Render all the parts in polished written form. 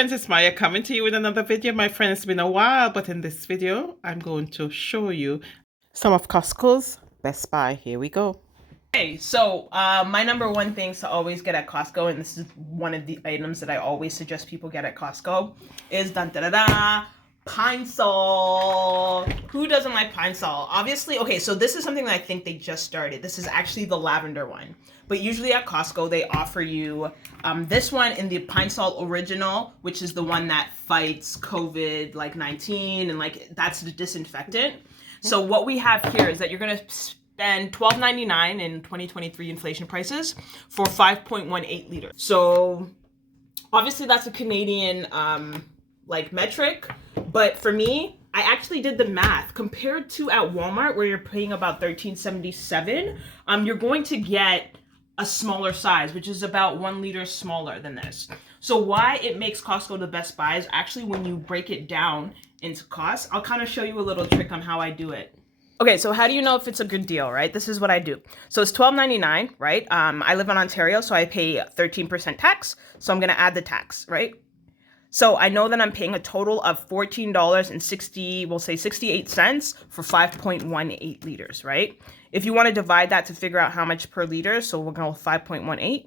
friends, it's Maya coming to you with another video. My friends, it's been a while, but in this video, I'm going to show you some of Costco's Best Buy. Here we go. Okay, so my number one things to always get at Costco, and this is one of the items that I always suggest people get at Costco, is pine sol. Who doesn't like pine sol? Obviously, okay, so this is something that I think they just started. This is actually the lavender one. But usually at Costco, they offer you this one in the pine sol original, which is the one that fights COVID, like 19, and like that's the disinfectant. So what we have here is that you're going to spend $12.99 in 2023 inflation prices for 5.18 liters. So obviously that's a Canadian like metric, but for me, I actually did the math. Compared to at Walmart where you're paying about $13.77, you're going to get a smaller size, which is about 1 liter smaller than this. So why it makes Costco the best buy is actually when you break it down into costs. I'll kind of show you a little trick on how I do it. Okay, so how do you know if it's a good deal, right? This is what I do. So it's $12.99, right? I live in Ontario, so I pay 13% tax. So I'm gonna add the tax, right? So I know that I'm paying a total of $14.68 for 5.18 liters, right? If you want to divide that to figure out how much per liter, so we're going with 5.18.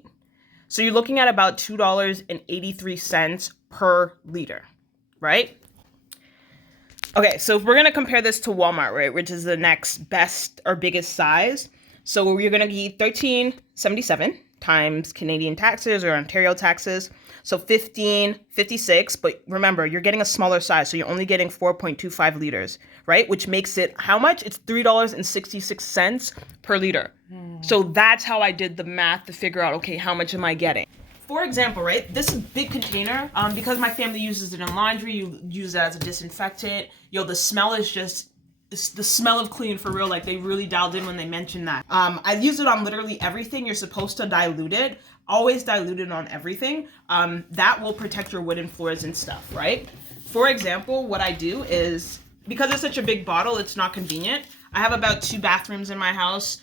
So you're looking at about $2.83 per liter, right? Okay, so if we're going to compare this to Walmart, right, which is the next best or biggest size. So you're going to get $13.77 times Canadian taxes or Ontario taxes. So $15.56, but remember, you're getting a smaller size, so you're only getting 4.25 liters, right? Which makes it how much? It's $3.66 per liter. So that's how I did the math to figure out, okay, how much am I getting? For example, right, this is a big container. Because my family uses it in laundry, you use it as a disinfectant. The smell is just, it's the smell of clean for real. Like they really dialed in when they mentioned that. I use it on literally everything. You're supposed to dilute it. Always dilute it on everything. That will protect your wooden floors and stuff, right? For example, what I do is, because it's such a big bottle, it's not convenient. I have about 2 bathrooms in my house.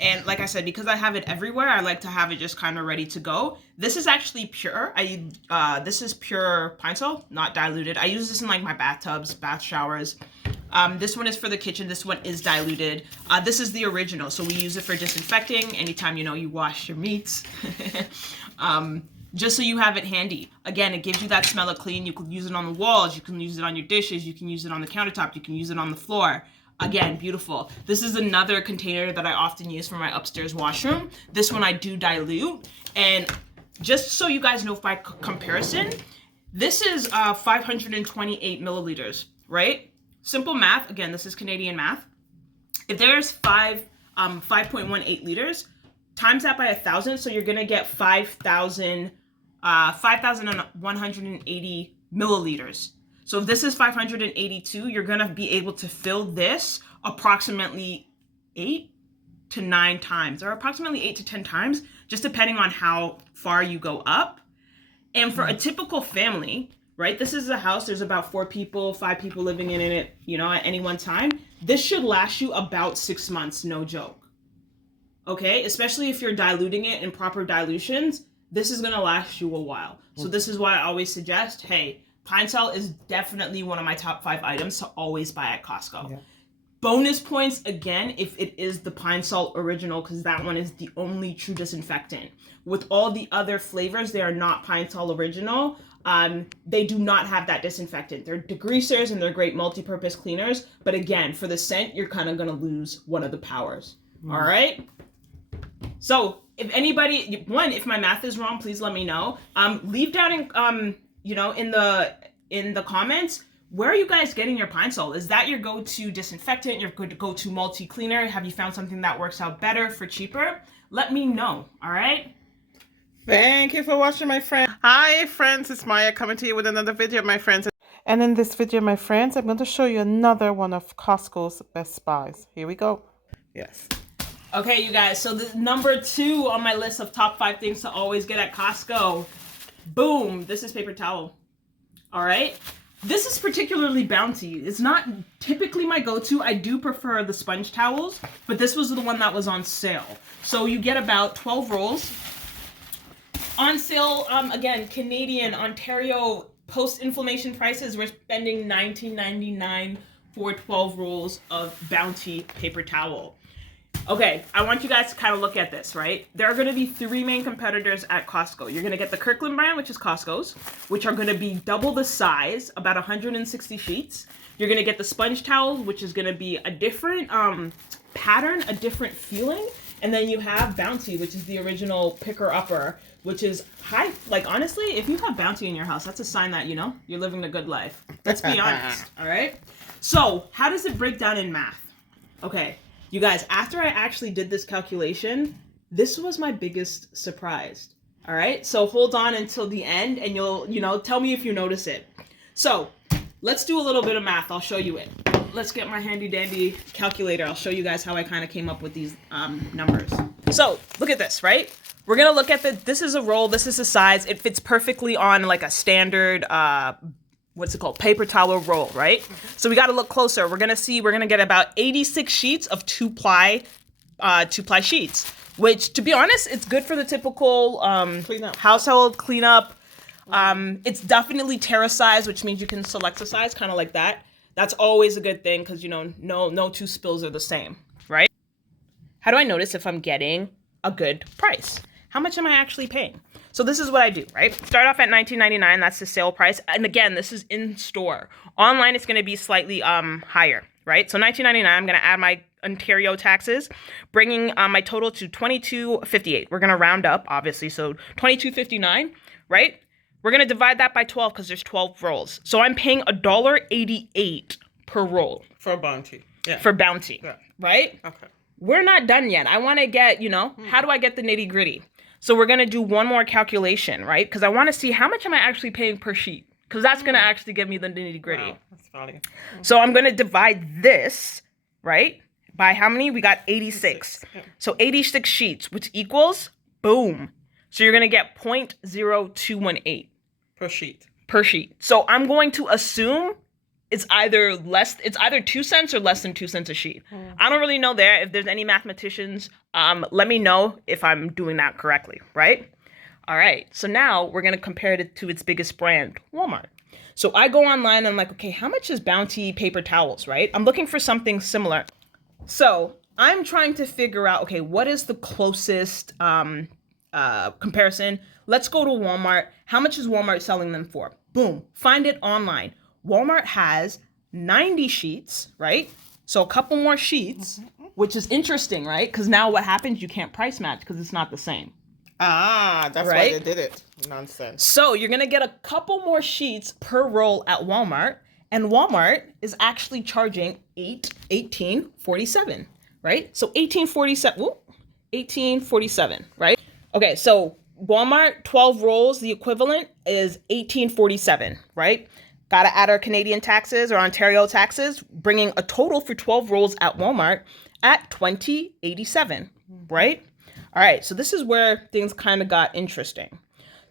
And like I said, because I have it everywhere, I like to have it just kind of ready to go. This is actually pure. This is pure pine sol, not diluted. I use this in like my bathtubs, bath showers. This one is for the kitchen. This one is diluted. This is the original. So we use it for disinfecting anytime, you wash your meats. Just so you have it handy. Again, it gives you that smell of clean. You can use it on the walls. You can use it on your dishes. You can use it on the countertop. You can use it on the floor. Again, beautiful. This is another container that I often use for my upstairs washroom. This one I do dilute. And just so you guys know by comparison, this is 528 milliliters, right? Simple math. Again, this is Canadian math. If there's 5.18 liters, times that by 1,000, so you're gonna get 5,180 milliliters. So if this is 582, you're gonna be able to fill this approximately 8 to 9 times, or approximately 8 to 10 times, just depending on how far you go up. And for a typical family, right, this is a house, there's about 4 people, 5 people living in it, at any one time. This should last you about 6 months, no joke. Okay, especially if you're diluting it in proper dilutions, this is gonna last you a while. So this is why I always suggest, hey, pine sol is definitely one of my top 5 items to always buy at Costco. Yeah. Bonus points, again, if it is the pine sol original, because that one is the only true disinfectant. With all the other flavors, they are not pine sol original. They do not have that disinfectant. They're degreasers and they're great multi-purpose cleaners. But again, for the scent, you're kind of going to lose one of the powers. All right? So if anybody, if my math is wrong, please let me know. Leave down in the comments, where are you guys getting your pine sol? Is that your go-to disinfectant, your go-to multi-cleaner? Have you found something that works out better for cheaper? Let me know, all right? Thank you for watching, my friend. Hi, friends. It's Maya coming to you with another video, my friends. And in this video, my friends, I'm going to show you another one of Costco's Best Buys. Here we go. Yes. Okay, you guys. So the number 2 on my list of top 5 things to always get at Costco. Boom. This is paper towel. All right. This is particularly bounty. It's not typically my go-to. I do prefer the sponge towels, but this was the one that was on sale. So you get about 12 rolls. On sale, again, Canadian, Ontario, post-inflation prices, we're spending $19.99 for 12 rolls of Bounty paper towel. Okay, I want you guys to kind of look at this, right? There are going to be three main competitors at Costco. You're going to get the Kirkland brand, which is Costco's, which are going to be double the size, about 160 sheets. You're going to get the sponge towels, which is going to be a different pattern, a different feeling. And then you have Bounty, which is the original picker-upper, which is high. Like, honestly, if you have Bounty in your house, that's a sign that, you know, you're living a good life. Let's be honest, all right? So, how does it break down in math? Okay, you guys, after I actually did this calculation, this was my biggest surprise, all right? So, hold on until the end, and you'll, you know, tell me if you notice it. So, let's do a little bit of math. I'll show you it. Let's get my handy dandy calculator. I'll show you guys how I kind of came up with these numbers. So look at this, right? We're going to look at this is a roll. This is the size. It fits perfectly on like a standard, what's it called? Paper towel roll, right? Mm-hmm. So we got to look closer. We're going to get about 86 sheets of two-ply sheets, which to be honest, it's good for the typical household cleanup. It's definitely Terra size, which means you can select a size kind of like that. That's always a good thing because, you know, no two spills are the same, right? How do I notice if I'm getting a good price? How much am I actually paying? So this is what I do, right? Start off at $19.99. That's the sale price. And again, this is in store. Online, it's going to be slightly higher, right? So $19.99, I'm going to add my Ontario taxes, bringing my total to $22.58. We're going to round up, obviously, so $22.59, right? We're going to divide that by 12 because there's 12 rolls. So I'm paying $1.88 per roll. For Bounty. Yeah. For Bounty. Yeah. Right? Okay. We're not done yet. I want to get, you know, how do I get the nitty gritty? So we're going to do one more calculation, right? Because I want to see how much am I actually paying per sheet? Because that's going to actually give me the nitty gritty. Wow, that's funny. So I'm going to divide this, right? By how many? We got 86. Yeah. So 86 sheets, which equals, boom. So you're going to get 0.0218. Per sheet. So I'm going to assume it's either 2 cents or less than 2 cents a sheet. I don't really know there. If there's any mathematicians, let me know if I'm doing that correctly, right? All right. So now we're going to compare it to its biggest brand, Walmart. So I go online and I'm like, okay, how much is Bounty paper towels, right? I'm looking for something similar. So I'm trying to figure out, okay, what is the closest comparison? Let's go to Walmart. How much is Walmart selling them for? Boom. Find it online. Walmart has 90 sheets, right? So a couple more sheets, which is interesting, right? Because now what happens? You can't price match because it's not the same. Ah, that's right? Why they did it. Nonsense. So you're going to get a couple more sheets per roll at Walmart. And Walmart is actually charging $18.47, right? So $18.47, right? Okay, so Walmart, 12 rolls, the equivalent is $18.47, right? Got to add our Canadian taxes or Ontario taxes, bringing a total for 12 rolls at Walmart at $20.87, right? All right, so this is where things kind of got interesting.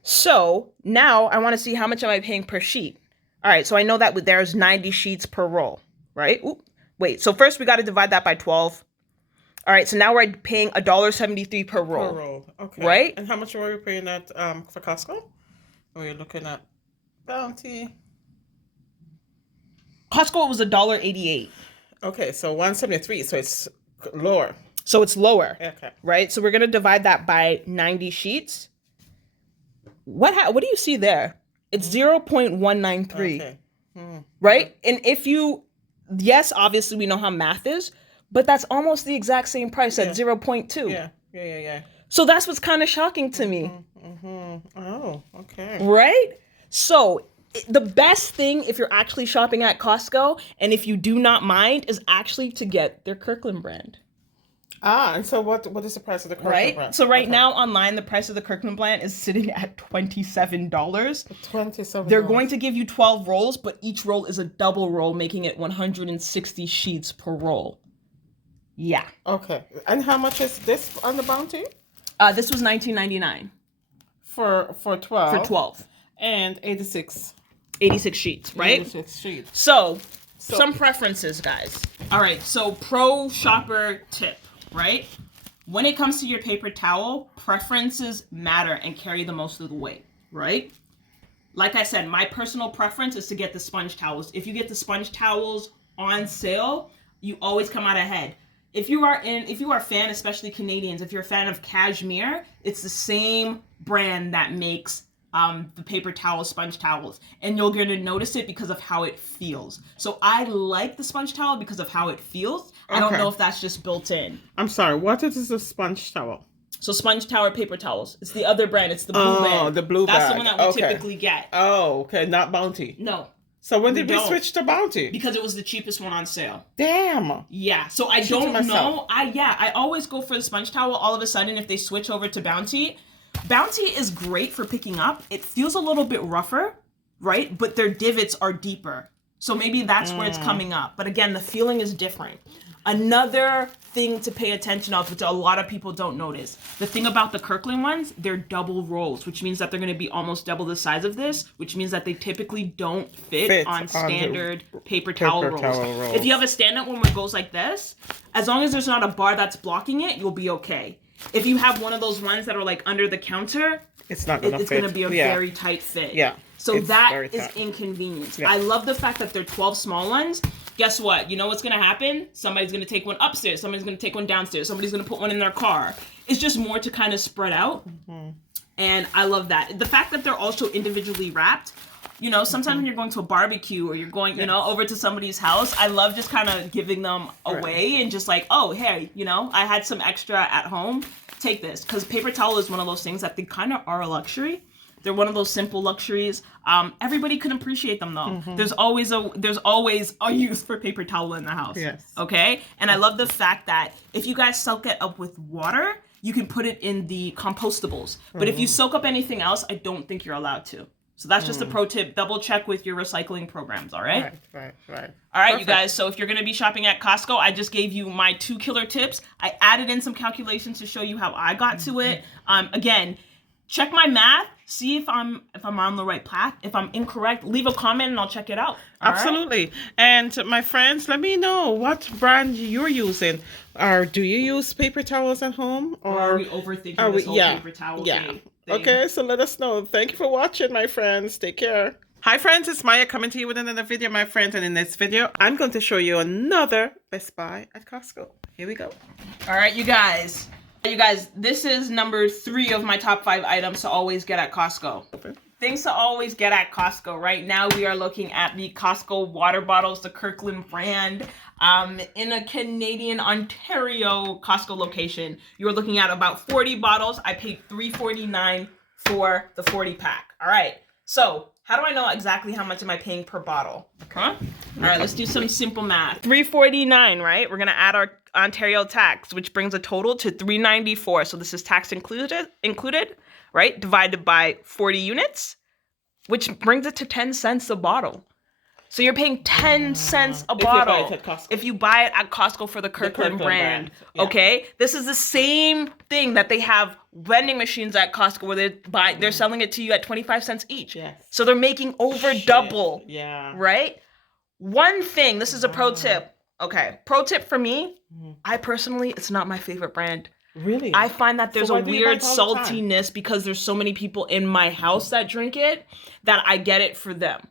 So now I want to see how much am I paying per sheet. All right, so I know that there's 90 sheets per roll, right? Ooh, wait, so first we got to divide that by 12. All right, so now we're paying $1.73 per roll. Per roll, okay. Right? And how much were we paying at for Costco? Or you're looking at Bounty? Costco was $1.88. Okay, so 173, so it's lower. So it's lower. Okay. Right? So we're gonna divide that by 90 sheets. What do you see there? It's 0.193. Okay. Right? And yes, obviously we know how math is. But that's almost the exact same price at 0.2. Yeah. So that's what's kind of shocking to me. Oh, okay. Right? So the best thing if you're actually shopping at Costco, and if you do not mind, is actually to get their Kirkland brand. Ah, and so what is the price of the Kirkland brand? So right now online, the price of the Kirkland brand is sitting at $27. $27. They're going to give you 12 rolls, but each roll is a double roll, making it 160 sheets per roll. Yeah. Okay. And how much is this on the Bounty? This was $19.99. For 12? For 12. And 86 sheets, right? 86 sheets. So some preferences, guys. All right, so pro shopper tip, right? when it comes to your paper towel, preferences matter and carry the most of the weight, right? Like I said, my personal preference is to get the sponge towels. If you get the sponge towels on sale, you always come out ahead. If you are a fan, especially Canadians, if you're a fan of Cashmere, it's the same brand that makes the paper towel, sponge towels, and you're going to notice it because of how it feels. So I like the sponge towel because of how it feels. I don't know if that's just built in. I'm sorry, what is a sponge towel? So sponge towel paper towels. It's the other brand. It's the blue bag. Oh, the blue bag. That's the one that we typically get. Oh, okay, not Bounty. No. So when did we switch to Bounty? Because it was the cheapest one on sale. Damn. Yeah. So I don't know. I always go for the sponge towel. All of a sudden, if they switch over to Bounty, Bounty is great for picking up. It feels a little bit rougher, right? But their divots are deeper. So maybe that's where it's coming up. But again, the feeling is different. Another thing to pay attention of, which a lot of people don't notice, the thing about the Kirkland ones, they're double rolls, which means that they're going to be almost double the size of this, which means that they typically don't fit on standard paper towel rolls. If you have a stand-up one that goes like this, as long as there's not a bar that's blocking it, you'll be okay. If you have one of those ones that are like under the counter, it's not gonna fit. It's going to be a very tight fit. Yeah. So that is inconvenience. Yeah. I love the fact that they're 12 small ones. Guess what? You know what's going to happen? Somebody's going to take one upstairs. Somebody's going to take one downstairs. Somebody's going to put one in their car. It's just more to kind of spread out. Mm-hmm. And I love that. The fact that they're also individually wrapped. You know, sometimes when you're going to a barbecue or you're going, you know, over to somebody's house, I love just kind of giving them away and just like, oh, hey, you know, I had some extra at home. Take this. Because paper towel is one of those things that they kind of are a luxury. They're one of those simple luxuries. Everybody can appreciate them though. Mm-hmm. There's always a use for paper towel in the house. Yes. Okay? And I love the fact that if you guys soak it up with water, you can put it in the compostables. But if you soak up anything else, I don't think you're allowed to. So that's just a pro tip. Double check with your recycling programs, all right? Right. All right, perfect. You guys. So if you're going to be shopping at Costco, I just gave you my 2 killer tips. I added in some calculations to show you how I got to it. Again, check my math. See if I'm on the right path. If I'm incorrect, leave a comment and I'll check it out. Absolutely. Right? And my friends, let me know what brand you're using. Or do you use paper towels at home? Or are we overthinking this whole paper towel thing? Okay, so let us know. Thank you for watching, my friends. Take care. Hi, friends. It's Maya coming to you with another video, my friends. And in this video, I'm going to show you another Best Buy at Costco. Here we go. All right, you guys. You guys, this is number 3 of my top 5 items to always get at Costco. Okay. Things to always get at Costco. Right now, we are looking at the Costco water bottles, the Kirkland brand, in a Canadian Ontario Costco location. You're looking at about 40 bottles. I paid $3.49 for the 40 pack. All right. So how do I know exactly how much am I paying per bottle? Huh? All right, let's do some simple math. $3.49, right? We're going to add our Ontario tax, which brings a total to $3.94. So this is tax included, right? Divided by 40 units, which brings it to 10 cents a bottle. So you're paying 10 cents a bottle if you buy it at Costco for the Kirkland brand. Yeah. Okay? This is the same thing that they have vending machines at Costco where they're selling it to you at 25 cents each. Yes. So they're making over double. Yeah. Right? One thing, this is a pro tip. Okay. Pro tip for me, I personally, it's not my favorite brand. Really? I find that there's a weird saltiness because there's so many people in my house that drink it that I get it for them.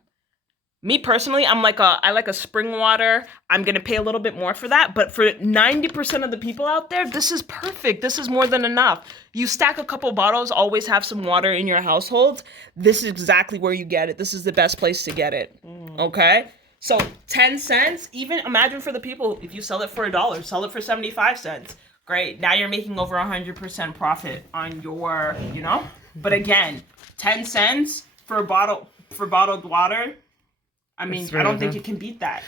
Me personally, I like a spring water. I'm going to pay a little bit more for that. But for 90% of the people out there, this is perfect. This is more than enough. You stack a couple bottles, always have some water in your household. This is exactly where you get it. This is the best place to get it. Okay? So 10 cents, even imagine for the people, if you sell it for $1, sell it for 75 cents. Great. Now you're making over 100% profit on your, you know? But again, 10 cents for bottled water. I mean, I don't think you can beat that.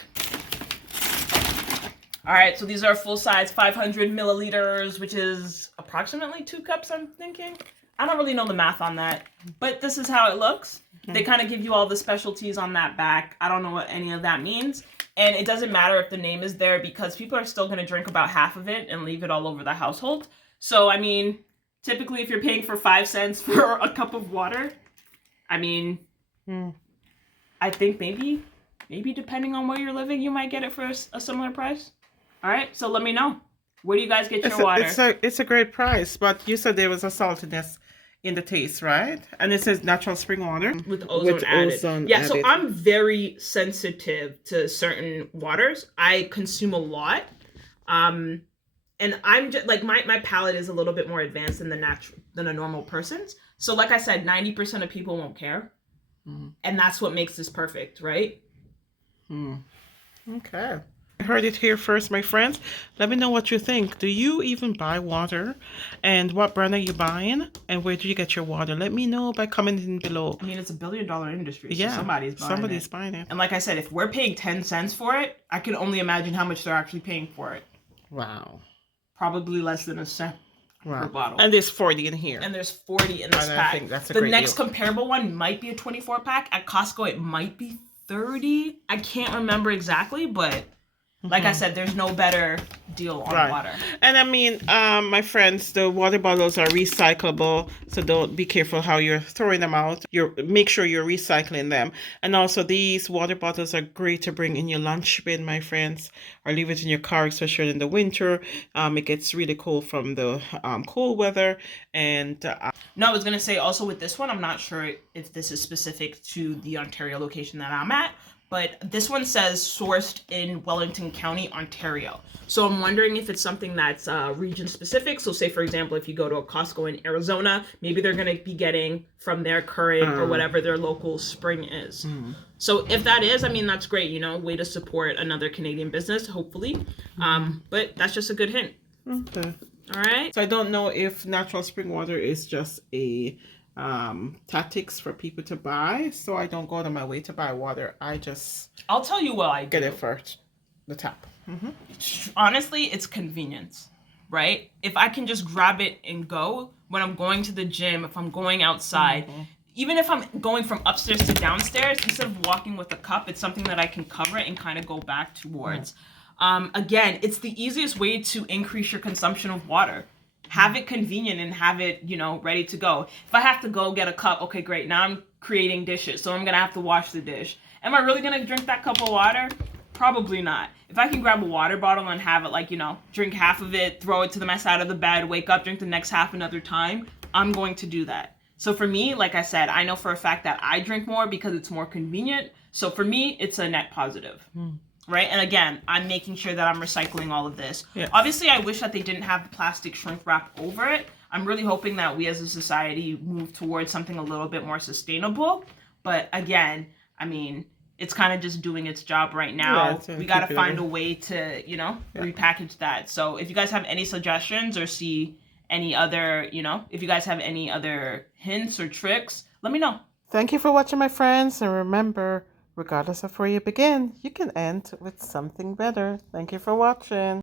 All right, so these are full-size 500 milliliters, which is approximately 2 cups, I'm thinking. I don't really know the math on that, but this is how it looks. They kind of give you all the specialties on that back. I don't know what any of that means. And it doesn't matter if the name is there because people are still going to drink about half of it and leave it all over the household. So, I mean, typically if you're paying for 5 cents for a cup of water, I mean... I think maybe depending on where you're living, you might get it for a similar price. All right, so let me know. Where do you guys get It's your water? it's a great price, but you said there was a saltiness in the taste, right? And it says natural spring water With ozone with added. ozone Yeah, so added. I'm very sensitive to certain waters. I consume a lot. Um and I'm just like my palate is a little bit more advanced than a normal person's. So like I said, 90% of people won't care. Mm. And that's what makes this perfect, right? Hmm. Okay. I heard it here first, my friends. Let me know what you think. Do you even buy water? And what brand are you buying? And where do you get your water? Let me know by commenting below. I mean, it's a $1 billion industry, so Yeah, somebody's buying it. And like I said, if we're paying 10 cents for it, I can only imagine how much they're actually paying for it. Wow. Probably less than a cent per bottle. And there's 40 in here. And there's 40 in this And pack. I think that's a the great next deal. comparable one might be a 24 pack. At Costco, it might be 30. I can't remember exactly, but like I said, there's no better deal on water. And I mean, my friends, the water bottles are recyclable, so don't be careful how you're throwing them out. Make sure you're recycling them. And also, these water bottles are great to bring in your lunch bin, my friends, or leave it in your car, especially in the winter. It gets really cold from the cold weather. And no, I was gonna say also with this one, I'm not sure if this is specific to the Ontario location that I'm at, but this one says sourced in Wellington County, Ontario. So I'm wondering if it's something that's region specific. So say, for example, if you go to a Costco in Arizona, maybe they're going to be getting from their current or whatever their local spring is. So if that is, I mean, that's great, you know, way to support another Canadian business, hopefully. But that's just a good hint. okay. All right. So I don't know if natural spring water is just a tactics for people to buy, so I don't go out of my way to buy water. I'll tell you what I do. Get it first, the tap. Honestly, it's convenience, right? If I can just grab it and go when I'm going to the gym, if I'm going outside, even if I'm going from upstairs to downstairs, instead of walking with a cup, it's something that I can cover and kind of go back towards. Again, it's the easiest way to increase your consumption of water. Have it convenient and have it, you know, ready to go. If I have to go get a cup, okay, great. Now I'm creating dishes, so I'm going to have to wash the dish. Am I really going to drink that cup of water? Probably not. If I can grab a water bottle and have it, like, you know, drink half of it, throw it to my side of the bed, wake up, drink the next half another time, I'm going to do that. So for me, like I said, I know for a fact that I drink more because it's more convenient. So for me, it's a net positive. Right? And again, I'm making sure that I'm recycling all of this. Yeah. Obviously, I wish that they didn't have the plastic shrink wrap over it. I'm really hoping that we as a society move towards something a little bit more sustainable. But again, I mean, it's kind of just doing its job right now. Yeah, we got to find a way to, you know, repackage that. So if you guys have any suggestions or see any other, you know, if you guys have any other hints or tricks, let me know. Thank you for watching, my friends, and remember, regardless of where you begin, you can end with something better. Thank you for watching.